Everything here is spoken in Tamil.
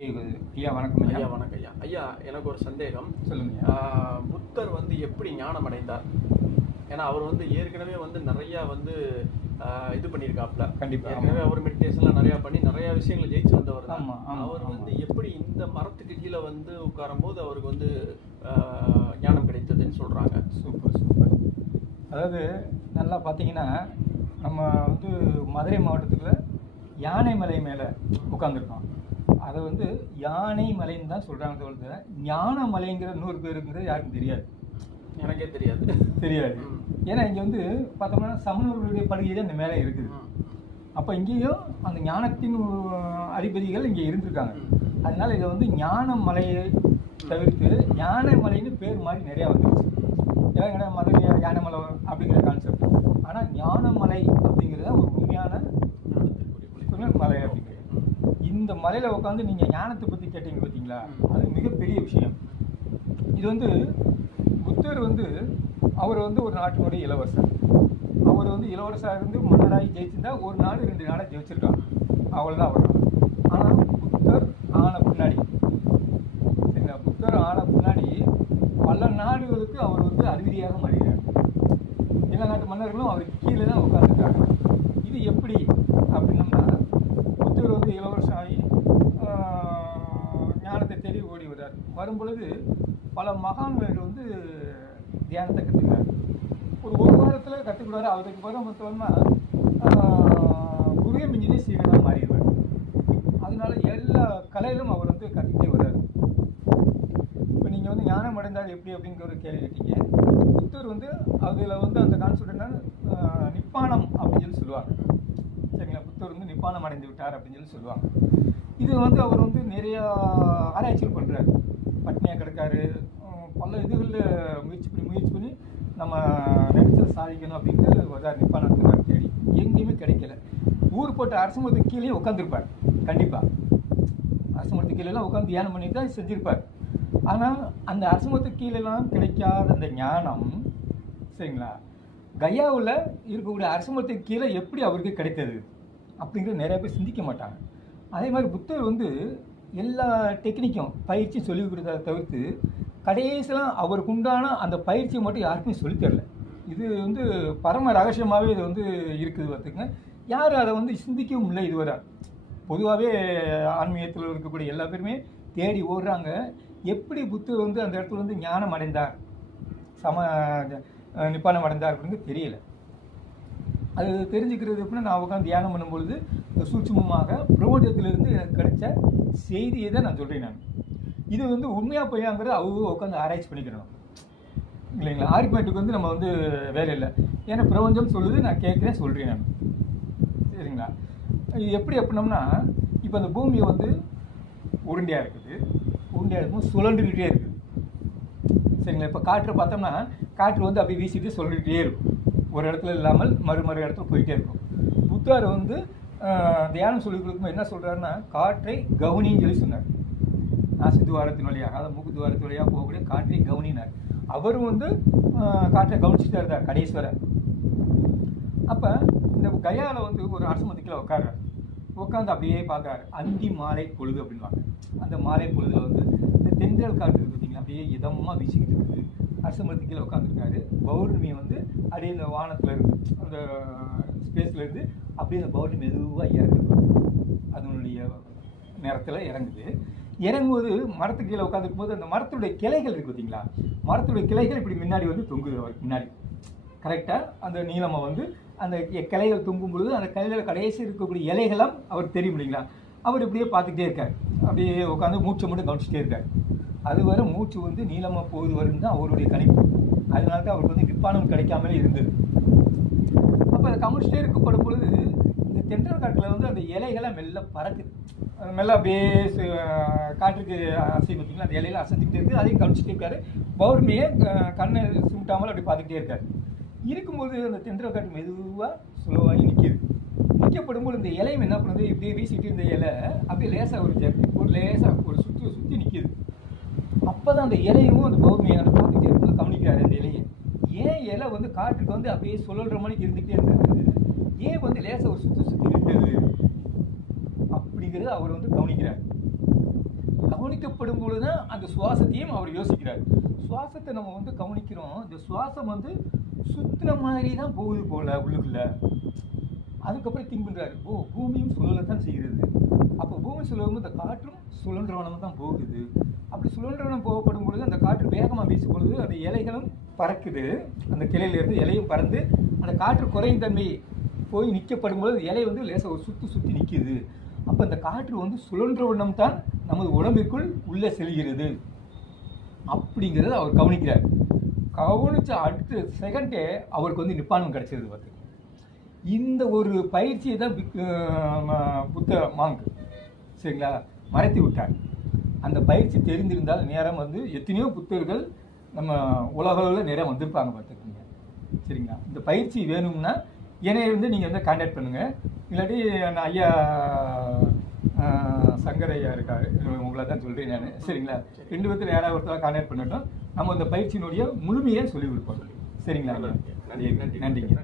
ஐயா வணக்கம் ஐயா. வணக்கம் ஐயா. ஐயா எனக்கு ஒரு சந்தேகம். சொல்லுங்க புத்தர் வந்து எப்படி ஞானம் அடைந்தார் ஏன்னா அவர் வந்து ஏற்கனவே வந்து நிறைய வந்து இது பண்ணியிருக்காப்ல கண்டிப்பா, ஏற்கனவே அவர் மெடிடேஷன்ல நிறைய பண்ணி நிறைய விஷயங்களை ஜெயிச்சு வந்தவர் தான். அவர். வந்து எப்படி இந்த மரத்துக்கு கீழே வந்து உட்காரும் போது அவருக்கு வந்து ஞானம் கிடைத்ததுன்னு சொல்றாங்க. Super super. அதாவது நல்லா பார்த்தீங்கன்னா நம்ம வந்து மதுரை மாவட்டத்துக்குள்ள யானை மலை மேலே உட்காந்துருக்கோம் அதை வந்து யானை மலைன்னு தான் சொல்கிறாங்க தவிர்த்து ஞான மலைங்கிற நூறு பேருங்கிறது யாருக்கும் தெரியாது. எனக்கே தெரியாது. தெரியாது. ஏன்னா இங்கே வந்து பார்த்தோம்னா சமணர்களுடைய படுகை தான் இந்த மேலே இருக்குது. அப்போ இங்கேயும் அந்த ஞானத்தின் அதிபதிகள் இங்கே இருந்திருக்காங்க. அதனால இதை வந்து ஞான மலையை தவிர்த்து யானை மலைன்னு பேர் மாதிரி நிறையா வந்துருச்சு. ஏன்னா மதுரை யானை மலை அப்படிங்கிற கான்செப்ட் ஆனால் ஞானமலை அப்படிங்கிறத ஒரு உண்மையான மலை அப்படிங்கிறது இந்த மலையில் உட்காந்து நீங்கள் ஞானத்தை பற்றி கேட்டீங்க பார்த்தீங்களா அது மிகப்பெரிய விஷயம். இது வந்து புத்தர் வந்து அவர் வந்து ஒரு நாட்டினுடைய இளவரசர். அவர் வந்து இளவரசராக இருந்து மன்னராகி ஜெயிச்சிருந்தா ஒரு நாடு ரெண்டு நாடை ஜெயிச்சிருக்காங்க அவ்வளோதான் அவர். ஆனால் புத்தர் ஆன பின்னாடி சரிங்களா? புத்தர் ஆன பின்னாடி பல நாடுகளுக்கு அவர் வந்து அறிவியாக மாறுகிறார் எல்லா நாட்டு மன்னர்களும் அவருக்கு கீழே தான் உட்காந்துருக்காங்க இது எப்படி? அப்படின்னம்னா புத்தர் ஆகி ஞானத்தை தேடி ஓடி வர்றார் வரும்பொழுது பல மகான்கள் வந்து தியானத்தை கற்றுக்கிறார். ஒரு ஒரு வாரத்தில் கற்றுக்கிறாரு அவருக்கு பிறகு பார்த்தோம்னா குருவே மிஞ்சினே சீவனாக மாறிடுவார். அதனால எல்லா கலையிலும் அவர் வந்து கற்றுக்கிட்டே வர்றார். இப்போ நீங்கள் வந்து ஞானம் அடைந்தார் எப்படி அப்படிங்கிற ஒரு கேள்வி கேட்டீங்க. புத்தர் வந்து அதில் வந்து அந்த கான்செப்ட் என்ன நிப்பானம் அப்படின்னு சொல்லி சொல்லுவாங்க. புத்தர் வந்து நிப்பானம் அடைந்து விட்டார் அப்படின்னு சொல்லி சொல்லுவாங்க. இது வந்து அவர் வந்து நிறைய ஆராய்ச்சிகள் பண்ணுறாரு பட்னியாக கிடக்காரு. பல இதுகளில் முயற்சி பண்ணி முயற்சி பண்ணி நம்ம நினைச்சதை சாதிக்கணும் அப்படின்ட்டு வர்றார் நிப்பானத்துக்காக தேடி. எங்கேயுமே கிடைக்கல. ஊர் போட்ட அரசு மரத்துக்கு கீழே உட்காந்துருப்பார் கண்டிப்பாக அரசு மரத்துக்கு கீழெல்லாம் உட்காந்து தியானம் பண்ணி தான் செஞ்சுருப்பார். ஆனால் அந்த அரசு மரத்துக்கு கீழெல்லாம் கிடைக்காத அந்த ஞானம் சரிங்களா? கயாவில் இருக்கக்கூடிய அரசு மரத்துக்கு கீழே எப்படி அவருக்கு கிடைத்தது? அப்படிங்கிறது நிறைய பேர் சிந்திக்க மாட்டாங்க. அதே மாதிரி புத்தர் வந்து எல்லா டெக்னிக்கும் பயிற்சியும் சொல்லி கொடுத்ததை தவிர்த்து கடைசியெலாம் அவருக்கு உண்டான அந்த பயிற்சியை மட்டும் யாருக்குமே சொல்லித் தரல. இது வந்து பரம ரகசியமாகவே இது வந்து இருக்குது பார்த்துக்கங்க. யாரும் அதை வந்து சிந்திக்கவும் இல்லை இதுவரை? பொதுவாகவே ஆன்மீகத்தில் இருக்கக்கூடிய எல்லா பேருமே தேடி ஓடுறாங்க. எப்படி புத்தர் வந்து அந்த இடத்துல வந்து ஞானம் அடைந்தார்? சம நிப்பானம் அடைந்தார் அப்படிங்கிறது தெரியல. அது தெரிஞ்சுக்கிறது எப்படின்னா நான் உட்காந்து தியானம் பண்ணும்பொழுது சூட்சமமாக பிரபஞ்சத்திலிருந்து எனக்கு கிடைச்ச செய்தியை தான் நான் சொல்கிறேன் நான். இது வந்து உண்மையாக பொய்யாங்கிறது அவங்க உட்காந்து ஆராய்ச்சி பண்ணிக்கணும் இல்லைங்களா? ஆர்குமெண்ட்டுக்கு வந்து நம்ம வந்து வேலை இல்லை. ஏன்னா பிரபஞ்சம் சொல்லுது நான் கேட்குறேன் சொல்கிறேன் நான். சரிங்களா? இது எப்படி எப்படினோம்னா இப்போ அந்த பூமி வந்து உருண்டையாக இருக்குது. உருண்டையாக இருக்கும் சுழண்டுக்கிட்டே இருக்குது. சரிங்களா? இப்போ காற்று பார்த்தோம்னா காற்று வந்து அப்படியே வீசிட்டு சொல்லிக்கிட்டே இருக்கும். ஒரு இடத்துல இல்லாமல் மறுமறு இடத்துல போயிட்டே இருக்கும். புத்தார் வந்து தியானம் சொல்லிக் கொடுக்கும்போது என்ன சொல்கிறாருன்னா காற்றை கவனின்னு சொல்லி சொன்னார். நாசி துவாரத்தின் வழியாக அதாவது மூக்கு துவாரத்தின் வழியாக போகக்கூடிய காற்றை கவனினார். அவரும் வந்து காற்றை கவனிச்சுட்டே இருந்தார் கடைஸ்வரர். அப்போ இந்த கயாவில் வந்து ஒரு அரசமத்திக்கில் உட்கார்றாரு. உட்காந்து அப்படியே பார்க்குறாரு. அந்தி மாலை பொழுது அப்படின்வாங்க அந்த மாலை பொழுதில் வந்து இந்த தென்றல் காற்று இருக்குது பார்த்தீங்களா அப்படியே இதமாக வீசிக்கிட்டு இருக்குது. அரசமரத்து கீழே உட்காந்துருக்காரு பௌர்ணமி வந்து அப்படியே இந்த வானத்தில் இருந்து அந்த ஸ்பேஸில் இருந்து அப்படியே அந்த பௌர்ணமி மெதுவாக இறங்குது. அதனுடைய நேரத்தில் இறங்குது. இறங்கும்போது மரத்துக்கு கீழே உட்காந்துருக்கும் போது அந்த மரத்துடைய கிளைகள் இருக்கு பார்த்தீங்களா? மரத்துடைய கிளைகள் இப்படி முன்னாடி வந்து தொங்குது அவருக்கு முன்னாடி. கரெக்டாக அந்த நீளமாக வந்து அந்த கிளைகள் தொங்கும் பொழுது அந்த கிளைகள் கடைசி இருக்கக்கூடிய இலைகளாம் அவர் தெரியும் இல்லைங்களா? அவர் இப்படியே பார்த்துக்கிட்டே இருக்கார். அப்படியே உட்காந்து மூச்சை மட்டும் கவனிச்சிட்டே இருக்கார். அது வரை மூச்சு வந்து நீளமாக போகுது வரும்னு தான் அவருடைய கணிப்பு. அதனால தான் அவருக்கு வந்து விற்பானம் கிடைக்காமலே இருந்தது. அப்போ அதை கவனிச்சுட்டே இருக்கப்படும் பொழுது இந்த தென்றல் காட்டில் வந்து அந்த இலைகளை மெல்ல பறக்குது மெல்ல அப்படியே சு- காற்றுக்கு அசை பார்த்தீங்களா? அந்த இலையில அசைஞ்சிக்கிட்டே இருக்குது அதையும் கவனிச்சுட்டே இருக்காரு. பௌர்ணமியை க- கண்ணை சுமிட்டாமல் அப்படி பார்த்துக்கிட்டே இருக்காரு. இருக்கும்போது அந்த தென்றல் காட்டு மெதுவாக சுலவாகி நிற்கிது நிற்கப்படும் போது இந்த இலையும் என்ன பண்ணுது? இப்படியே வீசிட்டு இருந்த இலை அப்படியே லேசாக ஒரு ஜர்க் ஒரு லேசாக ஒரு சுற்றி சுற்றி நிற்கிது அப்போ தான் அந்த இலையும் அந்த பௌர்ணமியை அந்த பார்த்துக்கிட்டே இருக்கும்போது கவனிக்கிறாரு அந்த இலையை. ஏன் இலை வந்து காற்றுக்கு வந்து அப்படியே சுழல்ற மாதிரி இருந்துகிட்டே இருந்தது ஏன் வந்து லேசாக ஒரு சுற்றி சுற்றி நிற்குது அப்படிங்கிறது அவர் வந்து கவனிக்கிறார். கவனிக்கப்படும் பொழுது தான் அந்த சுவாசத்தையும் அவர் யோசிக்கிறார். சுவாசத்தை நம்ம வந்து கவனிக்கிறோம். இந்த சுவாசம் வந்து சுத்தின மாதிரி தான் போகுது போல உள்ளுக்குள்ள. அதுக்கப்புறம் திங்க் பண்ணுறாரு ஓ பூமியும் சுழல தான் செய்கிறது. அப்போ பூமி சுழலும் இந்த காற்றும் சுழன்றவனம் தான் போகுது. அப்படி சுழன்றவனம் போகப்படும் பொழுது அந்த காற்று வேகமாக வீசும் பொழுது அந்த இலைகளும் பறக்குது. அந்த கிளையிலேருந்து இலையும் பறந்து அந்த காற்று குறையும் தன்மை போய் நிற்கப்படும் பொழுது இலை வந்து லேசாக ஒரு சுற்றி சுற்றி நிற்கிது அப்போ அந்த காற்று வந்து சுழன்ற வண்ணம் தான் நமது உடம்பிற்குள் உள்ளே செல்கிறது. அப்படிங்கிறத அவர் கவனிக்கிறார். கவனிச்ச அடுத்த செகண்டே அவருக்கு வந்து நிப்பானம் கிடச்சிருது பார்த்து. இந்த ஒரு பயிற்சியை தான் பிக்- புத்த மாங்கு. சரிங்களா? மறைத்து விட்டார். அந்த பயிற்சி தெரிந்திருந்தால் நேரம் வந்து எத்தனையோ புத்தர்கள் நம்ம உலக அளவில் நிறைய வந்திருப்பாங்க பார்த்துக்கோங்க. சரிங்களா? இந்த பயிற்சி வேணும்னா என்னைய வந்து நீங்கள் வந்து கான்டாக்ட் பண்ணுங்கள் இல்லாட்டி நான் ஐயா சங்கர் ஐயா இருக்காரு. உங்களை தான் சொல்கிறேன் நான். சரிங்களா? ரெண்டு பேர்த்துல யாராவது ஒருத்தர் கான்டாக்ட் பண்ணட்டும். நம்ம இந்த பயிற்சியினுடைய முழுமையை சொல்லி கொடுப்போம். சரிங்களா? நன்றி, நன்றி. நன்றிங்க.